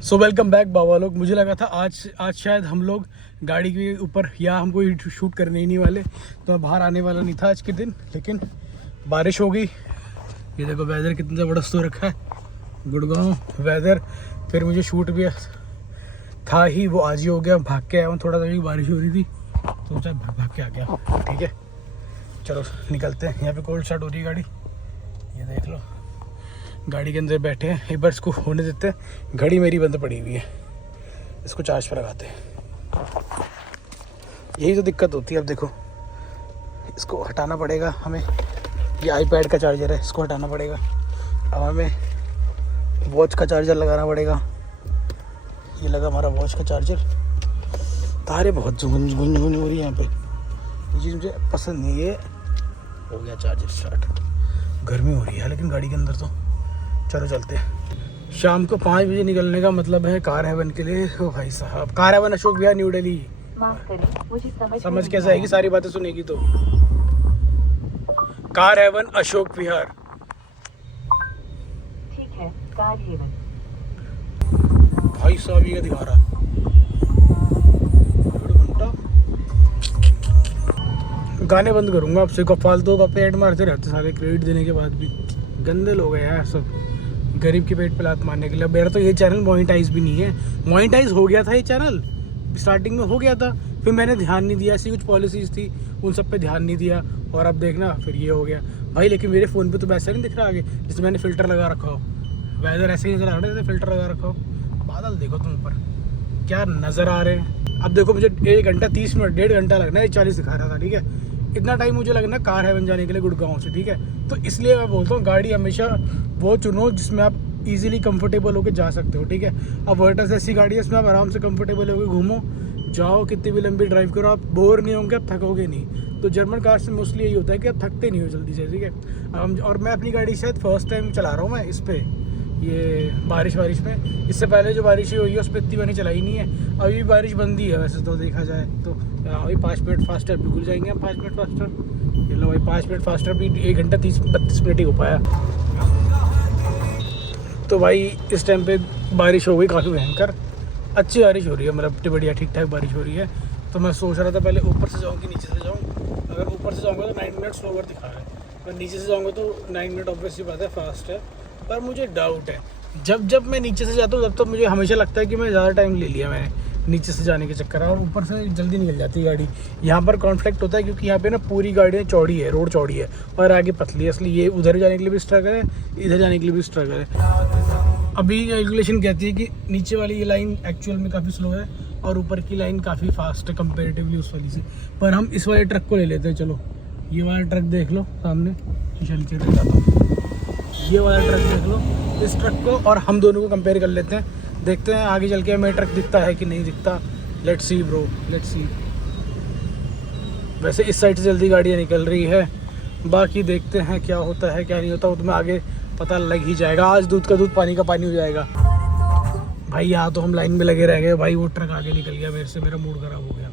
So welcome back बाबा लोग। मुझे लगा था आज शायद हम लोग गाड़ी के ऊपर या हम कोई शूट करने ही नहीं वाले, तो मैं बाहर आने वाला नहीं था आज के दिन, लेकिन बारिश हो गई। ये देखो वेदर कितना ज़बरदस्त हो रखा है, गुड़गांव वेदर। फिर मुझे शूट भी था ही, वो आज ही हो गया। भाग के आया हूँ, थोड़ा सा बारिश हो रही थी तो सोचा भाग के आ गया। ठीक है चलो निकलते हैं। यहाँ पे कोल्ड स्टार्ट हो रही है गाड़ी, ये देख लो। गाड़ी के अंदर बैठे हैं, एक बार इसको होने देते हैं। घड़ी मेरी बंद पड़ी हुई है, इसको चार्ज पर लगाते हैं। यही तो दिक्कत होती है। अब देखो इसको हटाना पड़ेगा हमें। ये आईपैड का चार्जर है, इसको हटाना पड़ेगा। अब हमें वॉच का चार्जर लगाना पड़ेगा। ये लगा हमारा वॉच का चार्जर। तारे बहुत गुंज हो रही है यहाँ पे, ये चीज़ मुझे पसंद नहीं है। हो गया चार्जर स्टार्ट। गर्मी हो रही है लेकिन गाड़ी के अंदर तो। चलो चलते हैं। शाम को 5 बजे निकलने का मतलब है कार हेवन के लिए। ओ भाई साहब, car haven Ashok Vihar new Delhi. माफ करें, मुझे समझ कैसे आएगी, सारी बातें सुनेगी तो। Car haven Ashok Vihar. ठीक है, कार हेवन। भाई साहब ये दिखा रहा गाने बंद करूंगा आपसे को। फालतू का पेट मारते रहते सारे, क्रेडिट देने के बाद भी। गंदे लोग हैं यार सब, गरीब के पेट पे लात मारने के लिए। मेरा तो ये चैनल मोनेटाइज भी नहीं है। मोनेटाइज हो गया था ये चैनल, स्टार्टिंग में हो गया था, फिर मैंने ध्यान नहीं दिया। ऐसी कुछ पॉलिसीज़ थी, उन सब पे ध्यान नहीं दिया, और अब देखना फिर ये हो गया भाई। लेकिन मेरे फ़ोन पे तो वैसा नहीं दिख रहा आगे, जिसमें मैंने फ़िल्टर लगा रखा हो। वेदर ऐसे ही नज़र आ रहा है जैसे फ़िल्टर लगा रखा हो। बादल देखो तुम ऊपर क्या नज़र आ रहे हैं। अब देखो मुझे 1 घंटा 30 मिनट 1.5 घंटा लगना है, 40 दिखा रहा था। ठीक है, इतना टाइम मुझे लगना कार हेवन जाने के लिए गुड़गांव से। ठीक है, तो इसलिए मैं बोलता हूँ गाड़ी हमेशा वो चुनो जिसमें आप इजीली कंफर्टेबल होकर जा सकते हो। ठीक है, अब वर्टस ऐसी गाड़ी है इसमें आप आराम से कंफर्टेबल होकर घूमो जाओ, कितनी भी लंबी ड्राइव करो, आप बोर नहीं होंगे, आप थकोगे नहीं। तो जर्मन कार से मोस्टली यही होता है कि आप थकते नहीं हो जल्दी से। ठीक है, और मैं अपनी गाड़ी शायद फर्स्ट टाइम चला रहा हूँ मैं इस पर, ये बारिश में। इससे पहले जो बारिश हुई है उस पर इतनी मैंने चलाई नहीं है। अभी बारिश बंदी है वैसे तो देखा जाए तो। अभी 5 मिनट फास्टर बिल्कुल जाएंगे हम, 5 मिनट फास्टर। ये लो भाई 5 मिनट फास्टर भी 1 घंटा 32 मिनट ही हो पाया। तो भाई इस टाइम पे बारिश हो गई काफ़ी भयंकर, अच्छी बारिश हो रही है, मतलब इतनी बढ़िया ठीक ठाक बारिश हो रही है। तो मैं सोच रहा था पहले ऊपर से जाऊँ कि नीचे से जाऊँ। अगर ऊपर से जाऊँगा तो 9 मिनट स्लोवर दिखा रहा है, अगर नीचे से जाऊँगा तो 9 मिनट ऑब्वियसली बात है फास्ट है। पर मुझे डाउट है, जब मैं नीचे से जाता हूँ तब तो मुझे हमेशा लगता है कि मैं ज़्यादा टाइम ले लिया मैंने नीचे से जाने के चक्कर है, और ऊपर से जल्दी निकल जाती है गाड़ी। यहाँ पर कॉन्फ्लिक्ट होता है क्योंकि यहाँ पे ना पूरी गाड़ियाँ चौड़ी है, रोड चौड़ी है और आगे पतली है, इसलिए ये उधर जाने के लिए भी स्ट्रगल है, इधर जाने के लिए भी स्ट्रगल है। अभी रेगुलेशन कहती है कि नीचे वाली ये लाइन एक्चुअल में काफ़ी स्लो है और ऊपर की लाइन काफ़ी फास्ट है कंपेरेटिवली उस वाली से। पर हम इस वाले ट्रक को ले लेते हैं। चलो ये वाला ट्रक देख लो सामने, शीशा नीचे दिखाता हूँ। ये वाला ट्रक देख लो, इस ट्रक को और हम दोनों को कंपेयर कर लेते हैं, देखते हैं आगे चल के हमें ट्रक दिखता है कि नहीं दिखता। Let's see bro, let's see. वैसे इस साइड से जल्दी गाड़ियाँ निकल रही है, बाकी देखते हैं क्या होता है क्या नहीं होता, वो तुम्हें आगे पता लग ही जाएगा। आज दूध का दूध पानी का पानी हो जाएगा भाई। यहाँ तो हम लाइन में लगे रह गए भाई, वो ट्रक आगे निकल गया मेरे से, मेरा मूड ख़राब हो गया।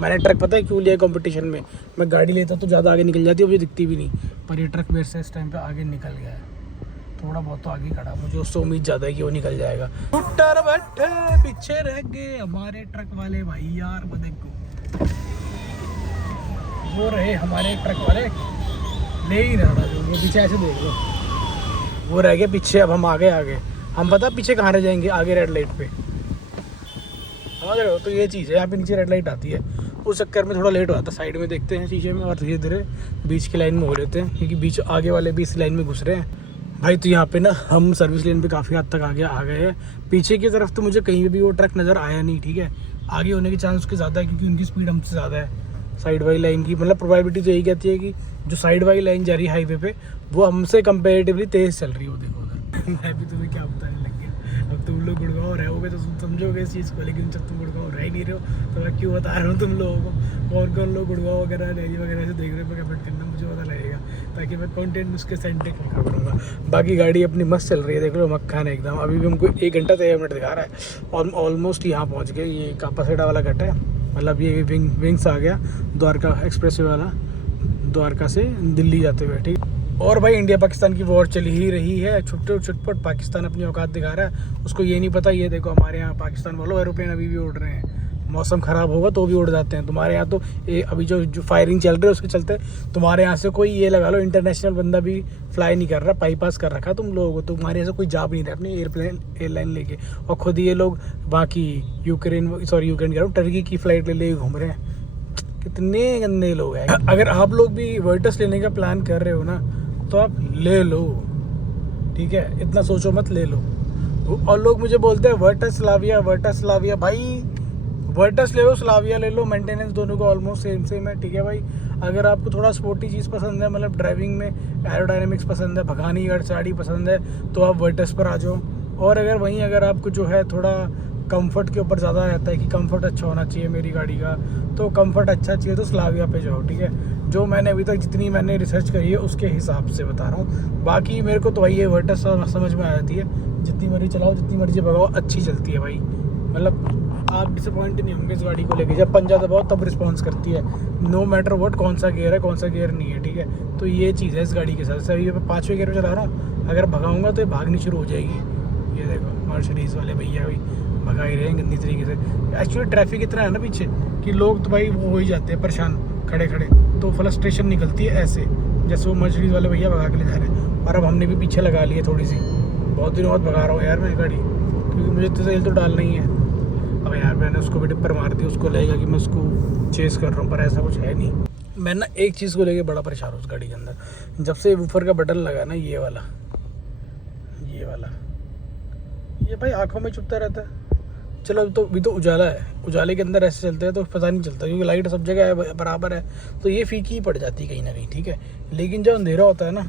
मैंने ट्रक पता है क्यों लिया कंपटीशन में, मैं गाड़ी लेता तो ज़्यादा आगे निकल जाती है, मुझे दिखती भी नहीं, पर ये ट्रक मेरे से इस टाइम पे आगे निकल गया है। थोड़ा बहुत तो आगे खड़ा, मुझे उससे उम्मीद ज़्यादा है कि वो निकल जाएगा। टुट्टर बैठे पीछे रह गए हमारे ट्रक वाले भाई यार, वो देखो वो रहे हमारे ट्रक वाले, ले ही रहा जो वो पीछे, ऐसे देख लो वो रह गए पीछे। अब हम आगे हम पता पीछे कहाँ रह जाएंगे, आगे रेड लाइट पे, समझ रहे हो। तो ये चीज़ है, यहाँ पे नीचे रेड लाइट आती है, उस चक्कर में थोड़ा लेट हो जाता है। साइड में देखते हैं शीशे में और धीरे धीरे बीच की लाइन में हो लेते हैं, क्योंकि बीच आगे वाले भी इस लाइन में घुस रहे हैं भाई। तो यहाँ पे ना हम सर्विस लेन पे काफ़ी हद तक आगे आ गए हैं। पीछे की तरफ तो मुझे कहीं भी वो ट्रक नज़र आया नहीं। ठीक है, आगे होने के चांस उसके ज़्यादा है क्योंकि उनकी स्पीड हमसे ज़्यादा है। साइड वाली लाइन की मतलब प्रोबेबिलिटी तो यही कहती है कि जो साइड वाली लाइन जा रही है हाईवे पे, वो हमसे कंपेरेटिवली तेज़ चल रही है। वो देखो उधर मैं भी तुम्हें क्या बताने लग गया। अब तुम लोग गुड़गांव रहोगे तो तुम समझोगे इस चीज़ को, लेकिन जब तुम गुड़गांव रह ही नहीं रहे हो तो मैं क्यों बता रहा हूँ तुम लोगों को। कौन कौन लोग गुड़गांव वगैरह डेली वगैरह से देख रहे हो, कमेंट करना, मुझे पता लगेगा, ताकि मैं कंटेंट उसके सेंटेक लिखा करूँगा। बाकी गाड़ी अपनी मस्त चल रही है, देख लो मक्खान एकदम। अभी भी हमको 1 घंटा 13 मिनट दिखा रहा है और ऑलमोस्ट यहाँ पहुँच गए। ये कापासेडा वाला कट है, मतलब ये विंग्स आ गया, द्वारका एक्सप्रेस वे वाला, द्वारका से दिल्ली जाते हुए। ठीक, और भाई इंडिया पाकिस्तान की वॉर चल ही रही है, छुटपुट पाकिस्तान अपनी औकात दिखा रहा है। उसको ये नहीं पता, ये देखो हमारे यहाँ पाकिस्तान वालों एरोप्लेन अभी भी उड़ रहे हैं, मौसम ख़राब होगा तो भी उड़ जाते हैं। तुम्हारे यहाँ तो अभी जो फायरिंग चल रही है उसके चलते तुम्हारे यहाँ से कोई ये लगा लो इंटरनेशनल बंदा भी फ्लाई नहीं कर रहा, बाईपास कर रखा तुम लोगों को। तुम्हारे यहाँ से कोई जा भी नहीं रहा अपनी एयरलाइन लेके, और खुद ये लोग बाकी यूक्रेन कह रहा हूँ, टर्की की फ़्लाइट ले घूम रहे हैं। कितने गंदे लोग हैं। अगर आप लोग भी वर्टस लेने का प्लान कर रहे हो ना तो आप ले लो, ठीक है, इतना सोचो मत, ले लो। और लोग मुझे बोलते हैं वर्टस स्लाविया, भाई वर्टस ले लो स्लाविया ले लो, मेंटेनेंस दोनों को ऑलमोस्ट सेम है, ठीक है भाई। अगर आपको थोड़ा स्पोर्टी चीज़ पसंद है, मतलब ड्राइविंग में एरोडायनेमिक्स पसंद है, भगानी गाड़ी पसंद है, तो आप वर्टस पर आ जाओ। और अगर आपको जो है थोड़ा कंफर्ट के ऊपर ज़्यादा रहता है कि कंफर्ट अच्छा होना चाहिए मेरी गाड़ी का, तो कंफर्ट अच्छा चाहिए तो स्लाविया पे जाओ, ठीक है। जो मैंने अभी तक जितनी मैंने रिसर्च करी है उसके हिसाब से बता रहा हूँ। बाकी मेरे को तो भाई ये वर्टस समझ में आ जाती है, जितनी मर्जी चलाओ, जितनी मर्जी भगाओ, अच्छी चलती है भाई। मतलब आप डिसअपॉइंट नहीं होंगे इस गाड़ी को लेके। जब पंजा दबाओ तब रिस्पॉन्स करती है, नो मैटर व्हाट, कौन सा गियर है कौन सा गियर नहीं है, ठीक है। तो ये चीज़ है इस गाड़ी के साथ। अभी मैं 5वें गियर में चला रहा हूँ, अगर भगाऊंगा तो ये भागनी शुरू हो जाएगी। ये देखो मर्सिडीज़ वाले भैया भाई भगा ही रहे हैं गंदी तरीके से। एक्चुअली ट्रैफिक इतना है ना पीछे कि लोग तो भाई वो हो ही जाते हैं परेशान खड़े, तो फ्रस्ट्रेशन निकलती है ऐसे, जैसे वो मर्सिडीज़ वाले भैया भगा के ले जा रहे हैं। और अब हमने भी पीछे लगा ली है थोड़ी सी, बहुत दिनों बाद भगा रहा हूँ यार मैं गाड़ी, क्योंकि मुझे तेल तो डालना ही है। अब यार मैंने उसको भी टिप्पर मार दी, उसको लगेगा कि मैं उसको चेस कर रहा हूँ, पर ऐसा कुछ है नहीं। मैं ना एक चीज़ को लेके बड़ा परेशान हूँ उस गाड़ी के अंदर। जब से वूफर का बटन लगा ना, ये वाला ये भाई आंखों में चुभता रहता है। चलो अभी तो उजाला है, उजाले के अंदर ऐसे चलते हैं तो पता नहीं चलता, क्योंकि लाइट सब जगह है बराबर है, तो ये फीकी ही पड़ जाती है कहीं ना कहीं, ठीक है। लेकिन जब अंधेरा होता है ना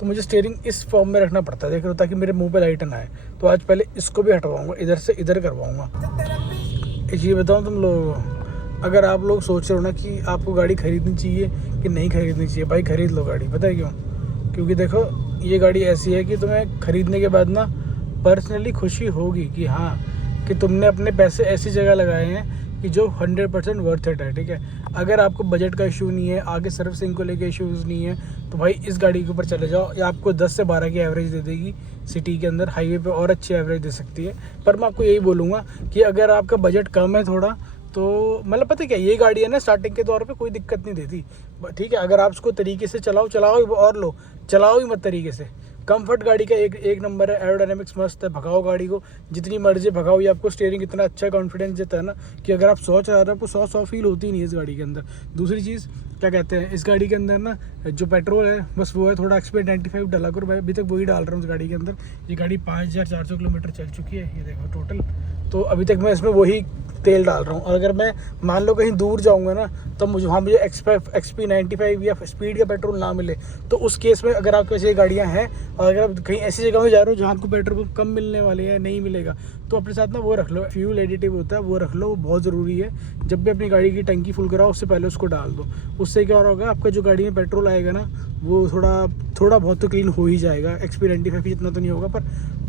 तो मुझे स्टीयरिंग इस फॉर्म में रखना पड़ता है, देख लो, ताकि मेरे मुंह पे लाइट ना आए। तो आज पहले इसको भी हटवाऊंगा, इधर से इधर करवाऊंगा। ये बताऊँ तुम लोगों को, अगर आप लोग सोच रहे हो ना कि आपको गाड़ी खरीदनी चाहिए कि नहीं खरीदनी चाहिए, भाई खरीद लो गाड़ी। पता है क्यों? क्योंकि देखो ये गाड़ी ऐसी है कि तुम्हें खरीदने के बाद ना पर्सनली खुशी होगी कि हाँ, कि तुमने अपने पैसे ऐसी जगह लगाए हैं कि जो 100% वर्थ इट है, ठीक है। अगर आपको बजट का इशू नहीं है, आगे सर्विसिंग को लेके इश्यूज़ नहीं है, तो भाई इस गाड़ी के ऊपर चले जाओ। ये आपको 10 से 12 की एवरेज दे देगी सिटी के अंदर, हाईवे पे और अच्छी एवरेज दे सकती है। पर मैं आपको यही बोलूँगा कि अगर आपका बजट कम है थोड़ा, तो मतलब पता है क्या, ये गाड़ी है ना स्टार्टिंग के तौर पे कोई दिक्कत नहीं देती, ठीक है। अगर आप उसको तरीके से चलाओ और लो, चलाओ ही मत तरीके से। कंफर्ट गाड़ी का एक नंबर है, एरोडायनेमिक्स मस्त है, भगाओ गाड़ी को जितनी मर्जी भगाओ। ये आपको स्टीयरिंग इतना अच्छा कॉन्फिडेंस देता है ना कि अगर आप 100 चला रहे हो आपको 100 फील होती नहीं है इस गाड़ी के अंदर। दूसरी चीज़ क्या कहते हैं, इस गाड़ी के अंदर ना जो पेट्रोल है बस वो है थोड़ा XP 95 डाला करो, मैं अभी तक वही डाल रहा हूँ इस गाड़ी के अंदर। ये गाड़ी 5400 किलोमीटर चल चुकी है, ये देखो टोटल, तो अभी तक मैं इसमें वही तेल डाल रहा हूँ। और अगर मैं मान लो कहीं दूर जाऊँगा ना, तो मुझे XP 95 या स्पीड का पेट्रोल ना मिले, तो उस केस में अगर आपके पास ये गाड़ियाँ हैं और अगर आप कहीं ऐसी जगह में जा रहे हो जहाँ आपको पेट्रोल कम मिलने वाले हैं, नहीं मिलेगा, तो अपने साथ ना वो रख लो, फ्यूल एडिटिव होता है वो रख लो, वो बहुत ज़रूरी है। जब भी अपनी गाड़ी की टंकी फुल कराओ उससे पहले उसको डाल दो। उससे क्या होगा, आपका जो गाड़ी में पेट्रोल आएगा ना वो थोड़ा बहुत तो क्लीन हो ही जाएगा। XP 95 जितना तो नहीं होगा, पर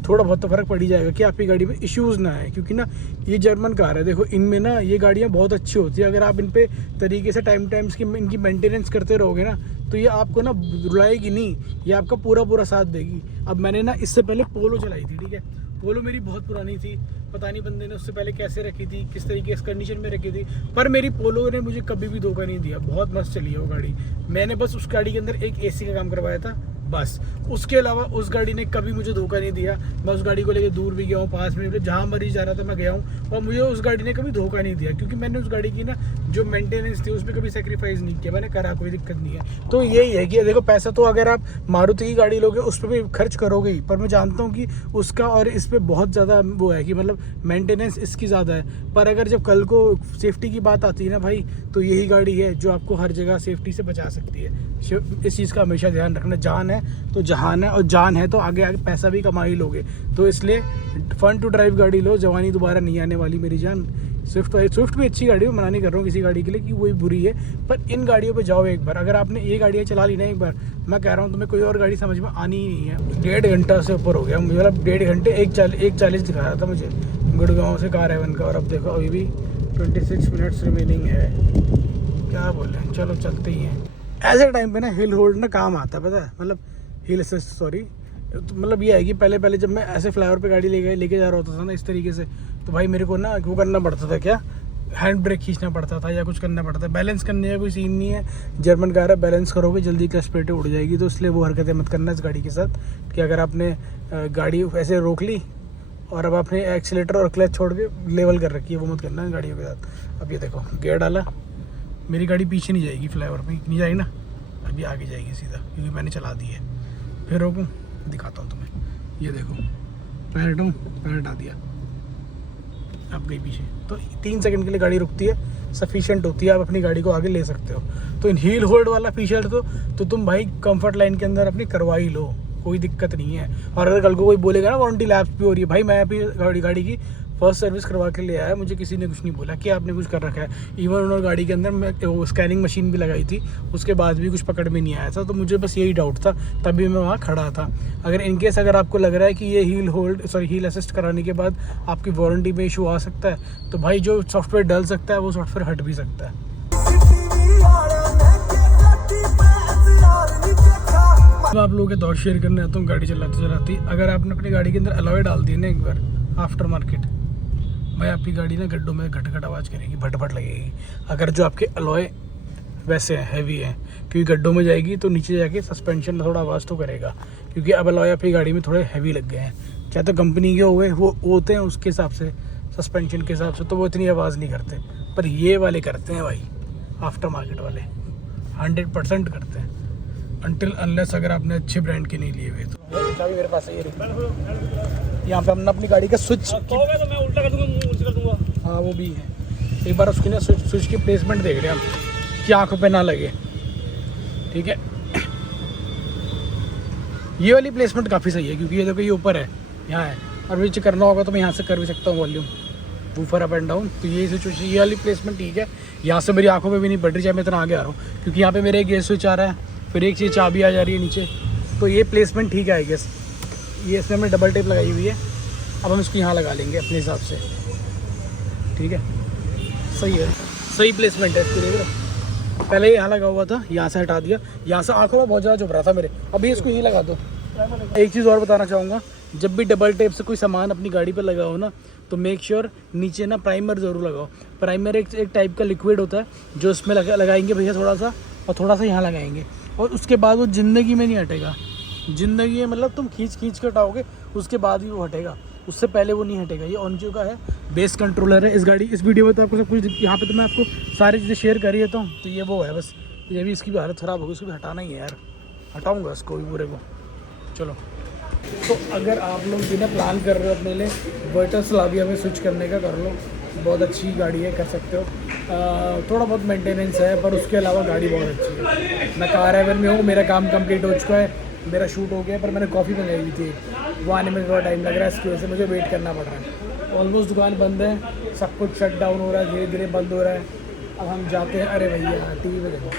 थोड़ा बहुत तो फ़र्क पड़ ही जाएगा कि आपकी गाड़ी में इश्यूज़ ना आए। क्योंकि ना ये जर्मन कार है, देखो इनमें ना ये गाड़ियाँ बहुत अच्छी होती है। अगर आप इन पे तरीके से टाइम्स की इनकी मेंटेनेंस करते रहोगे ना, तो ये आपको ना रुलाएगी नहीं, ये आपका पूरा साथ देगी। अब मैंने ना इससे पहले पोलो चलाई थी, ठीक है। पोलो मेरी बहुत पुरानी थी, पता नहीं बंदे ने उससे पहले कैसे रखी थी, किस तरीके से कंडीशन में रखी थी, पर मेरी पोलो ने मुझे कभी भी धोखा नहीं दिया। बहुत मस्त चली है वो गाड़ी। मैंने बस उस गाड़ी के अंदर एक AC का काम करवाया था बस, उसके अलावा उस गाड़ी ने कभी मुझे धोखा नहीं दिया। मैं उस गाड़ी को लेकर दूर भी गया हूँ, 5 मिनट में जहाँ मर्जी जा रहा था मैं गया हूँ, और मुझे उस गाड़ी ने कभी धोखा नहीं दिया, क्योंकि मैंने उस गाड़ी की ना जो मेंटेनेंस थी उसमें कभी सेक्रीफाइस नहीं किया, मैंने करा, कोई दिक्कत नहीं है। तो यही है कि देखो पैसा तो अगर आप मारुति की गाड़ी लोगे उस पर भी खर्च करोगे ही, पर मैं जानता हूँ कि उसका और इस पर बहुत ज़्यादा वो है कि मतलब मेंटेनेंस इसकी ज़्यादा है। पर अगर जब कल को सेफ्टी की बात आती है ना भाई, तो यही गाड़ी है जो आपको हर जगह सेफ्टी से बचा सकती है। इस चीज़ का हमेशा ध्यान रखना, जान है तो जहान है, और जान है तो आगे पैसा भी कमा ही लोगे। तो इसलिए फन टू ड्राइव गाड़ी लो, जवानी दोबारा नहीं आने वाली मेरी जान। स्विफ्ट भी अच्छी गाड़ी है, मना नहीं कर रहा हूँ किसी गाड़ी के लिए कि वही बुरी है, पर इन गाड़ियों पे जाओ एक बार। अगर आपने ये गाड़ियाँ चला ली ना एक बार, मैं कह रहा हूँ तुम्हें कोई और गाड़ी समझ में आनी ही नहीं है। 1.5 घंटा से ऊपर हो गया, मतलब 1.5 घंटे 1:40 दिखा रहा था मुझे गुड़गांव से कार हेवन का, और अब देखो अभी भी 26 मिनट्स रिमेनिंग है। क्या बोले, चलो चलते ही हैं। ऐसे टाइम पे ना हिल होल्ड ना काम आता है, पता है, मतलब हिल असिस्ट सॉरी। तो मतलब ये है कि पहले जब मैं ऐसे फ्लाईओवर पे गाड़ी लेके जा रहा होता था ना इस तरीके से, तो भाई मेरे को ना वो करना पड़ता था, क्या हैंड ब्रेक खींचना पड़ता था या कुछ करना पड़ता था। बैलेंस करने का कोई सीन नहीं है, जर्मन कार है, बैलेंस करोगे जल्दी क्लच प्लेटें उड़ जाएगी। तो इसलिए वो हरकतें मत करना इस गाड़ी के साथ कि अगर आपने गाड़ी ऐसे रोक ली और अब आपने एक्सीलेटर और क्लच छोड़ के लेवल कर रखी है, वो मत करना इन गाड़ियों के साथ। अब ये देखो गियर डाला, मेरी गाड़ी पीछे नहीं जाएगी, फ्लाईओवर पे नहीं जाएगी ना, अभी आगे जाएगी सीधा क्योंकि मैंने चला दी है। फिर रोकूँ, दिखाता हूँ तुम्हें, ये देखो पैर हटाऊँ, पैर हटा दिया, अब गई पीछे। तो 3 सेकंड के लिए गाड़ी रुकती है, सफिशिएंट होती है, आप अपनी गाड़ी को आगे ले सकते हो। तो इन हील होल्ड वाला फीचर तो तुम भाई कंफर्ट लाइन के अंदर अपनी करवा ही लो, कोई दिक्कत नहीं है। और अगर कल को कोई बोलेगा ना वारंटी लैप्स भी हो रही है, भाई मैं अभी गाड़ी की फर्स्ट सर्विस करवा के ले आया, मुझे किसी ने कुछ नहीं बोला कि आपने कुछ कर रखा है। इवन उन्होंने गाड़ी के अंदर मैं वो स्कैनिंग मशीन भी लगाई थी, उसके बाद भी कुछ पकड़ में नहीं आया था। तो मुझे बस यही डाउट था, तभी मैं वहाँ खड़ा था। अगर इनकेस अगर आपको लग रहा है कि ये हील असिस्ट कराने के बाद आपकी वारंटी में इशू आ सकता है, तो भाई जो सॉफ्टवेयर डल सकता है वो सॉफ्टवेयर हट भी सकता है। मैं आप लोगों के दौर शेयर करने आता हूँ गाड़ी चलाती। अगर आपने अपनी गाड़ी के अंदर अलॉय डाल दी ना एक बार आफ्टर मार्केट, भाई आपकी गाड़ी ना गड्ढों में घट आवाज़ करेगी, भट लगेगी। अगर जो आपके अलॉय वैसे हैं, हैवी हैं, क्योंकि गड्ढों में जाएगी तो नीचे जाके सस्पेंशन में थोड़ा आवाज़ तो करेगा, क्योंकि अब अलॉय आपकी गाड़ी में थोड़े हैवी लग गए हैं। चाहे तो कंपनी के हो गए, वो होते हैं उसके हिसाब से, सस्पेंशन के हिसाब से, तो वो इतनी आवाज़ नहीं करते। पर ये वाले करते हैं भाई, आफ्टर मार्केट वाले 100% करते हैं, अनटिल अनलेस अगर आपने अच्छे ब्रांड के नहीं लिए हुए। तो चाबी मेरे पास है, ये यहाँ पे हमने अपनी गाड़ी का स्विच तो मैं उल्टा कर दूंगा। हाँ वो भी है, एक बार उसकी ना स्विच की प्लेसमेंट देख रहे हैं हम कि आँखों पे ना लगे, ठीक है। ये वाली प्लेसमेंट काफ़ी सही है, क्योंकि ये देखो ये ऊपर है, यहाँ है, और नीचे करना होगा तो मैं यहाँ से कर भी सकता हूँ volume, woofer up and down. तो ये स्विच, ये वाली प्लेसमेंट ठीक है, यहाँ से मेरी आँखों में भी नहीं पड़ रही, चाहे मैं इतना आगे आ रहा हूँ, क्योंकि यहाँ पे मेरे एक गेस स्विच आ रहा है, फिर एक चीज़ चाबी आ जा रही है नीचे। तो ये प्लेसमेंट ठीक है आई गेस। ये इसमें हमने डबल टेप लगाई हुई है, अब हम इसको यहाँ लगा लेंगे अपने हिसाब से, ठीक है। सही है, सही प्लेसमेंट है इसकी, देख रहे हो। पहले यहाँ लगा हुआ था, यहाँ से हटा दिया, यहाँ से आँखों में बहुत ज़्यादा चुभ रहा था मेरे, अभी इसको यहीं लगा दो। एक चीज़ और बताना चाहूँगा, जब भी डबल टेप से कोई सामान अपनी गाड़ी पर लगाओ ना, तो मेक श्योर नीचे ना प्राइमर ज़रूर लगाओ। प्राइमर एक टाइप का लिक्विड होता है जो इसमें लगाएंगे भैया थोड़ा सा, और थोड़ा सा यहाँ लगाएंगे, और उसके बाद वो ज़िंदगी में नहीं हटेगा। ज़िंदगी में मतलब तुम खींच के हटाओगे, उसके बाद ही वो हटेगा, उससे पहले वो नहीं हटेगा। ये ऑन का है, बेस कंट्रोलर है इस गाड़ी, इस वीडियो में तो आपको सब कुछ, यहाँ पे तो मैं आपको सारी चीज़ें शेयर कर ही देता हूँ। तो ये वो है, बस ये भी इसकी भी हालत ख़राब होगी, इसको भी हटाना ही है यार, हटाऊँगा इसको भी पूरे को। चलो, तो अगर आप लोग बिना प्लान कर रहे हो अपने लिए वर्टर स्लाविया में स्विच करने का, कर लो, बहुत अच्छी गाड़ी है, कर सकते हो। थोड़ा बहुत मेंटेनेंस है, पर उसके अलावा गाड़ी बहुत अच्छी है। मैं कार एवर में हूँ, मेरा काम कंप्लीट हो चुका है, मेरा शूट हो गया, पर मैंने कॉफ़ी मंगाई हुई थी, वो आने में थोड़ा टाइम लग रहा है, इसकी वजह से मुझे वेट करना पड़ रहा है। ऑलमोस्ट दुकान बंद है, सब कुछ शट डाउन हो रहा है, धीरे धीरे बंद हो रहा है। अब हम जाते हैं, अरे भैया टीवी पे देखो,